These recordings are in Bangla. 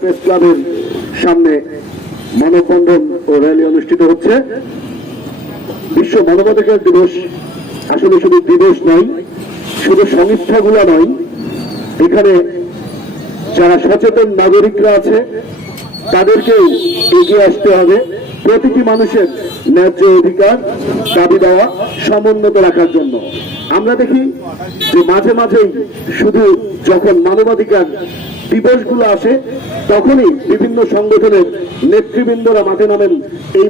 প্রেস ক্লাবের সামনে মানববন্ধন ও র্যালি অনুষ্ঠিত হচ্ছে। বিশ্ব মানবাধিকার দিবস আসলে শুধু দিবস নয়, শুধু সংস্থাগুলো নয়, এখানে যারা সচেতন নাগরিকরা আছে, তাদেরকেও এগিয়ে আসতে হবে। প্রতিটি মানুষের ন্যায্য অধিকার, দাবি দেওয়া সমুন্নত রাখার জন্য। আমরা দেখি যে মাঝে মাঝেই শুধু যখন মানবাধিকার দিবসগুলো আসে তখনই বিভিন্ন সংগঠনের নেতৃবৃন্দরা মাঠে নামেন এই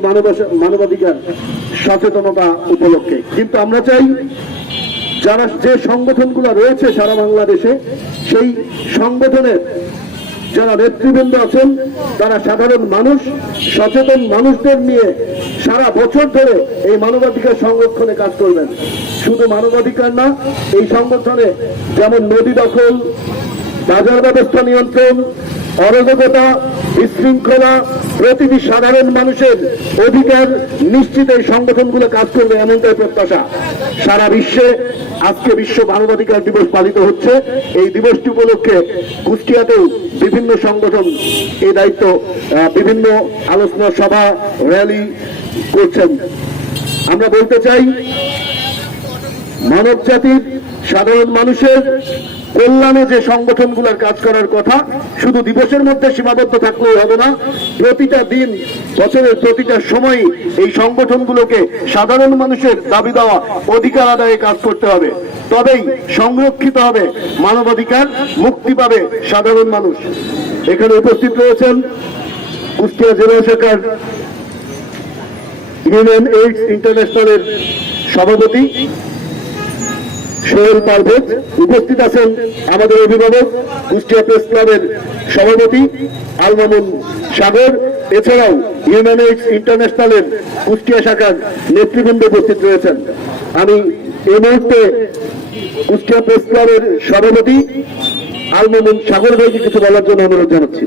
মানবাধিকার সচেতনতা উপলক্ষে। কিন্তু আমরা চাই, যারা যে সংগঠনগুলো রয়েছে সারা বাংলাদেশে, সেই সংগঠনের যারা নেতৃবৃন্দ আছেন, তারা সাধারণ মানুষ, সচেতন মানুষদের নিয়ে সারা বছর ধরে এই মানবাধিকার সংরক্ষণে কাজ করবেন। শুধু মানবাধিকার না, এই সংগঠনে যেমন নদী দখল, বাজার ব্যবস্থা নিয়ন্ত্রণ অরাজকতা, বিশৃঙ্খলা প্রতিটি সাধারণ মানুষের অধিকার নিশ্চিত এই সংগঠনগুলো কাজ করবে এমনটাই প্রত্যাশা। সারা বিশ্বে আজকে বিশ্ব মানবাধিকার দিবস পালিত হচ্ছে। এই দিবসটি উপলক্ষে কুষ্টিয়াতেও বিভিন্ন সংগঠন এই দায়িত্ব বিভিন্ন আলোচনা সভা, র্যালি করছেন। আমরা বলতে চাই মানব জাতির সাধারণ মানুষের কল্যাণে যে সংগঠনগুলোর কাজ করার কথা, শুধু দিবসের মধ্যে সীমাবদ্ধ থাকলেও হবে না, প্রতিটা দিন, বছরের প্রতিটা সময় এই সংগঠনগুলোকে সাধারণ মানুষের দাবি দেওয়া, অধিকার আদায়ে কাজ করতে হবে। তবেই সংরক্ষিত হবে মানবাধিকার, মুক্তি পাবে সাধারণ মানুষ। এখানে উপস্থিত রয়েছেন কুষ্টিয়া জেলা শাখার ইউনিয়ন এইডস ইন্টারন্যাশনালের সভাপতি সোহেল পারভেজ উপস্থিত আছেন আমাদের অভিভাবক কুষ্টিয়া প্রেস ক্লাবের সভাপতি আলমামুন সাগর। এছাড়াও ইউনিয়ন এইডস ইন্টারন্যাশনালের কুষ্টিয়া শাখার নেতৃবৃন্দ উপস্থিত রয়েছেন। আমি এই মুহূর্তে কুষ্টিয়া প্রেস ক্লাবের সভাপতি আলমামুন সাগর ভাইকে কিছু বলার জন্য অনুরোধ জানাচ্ছি।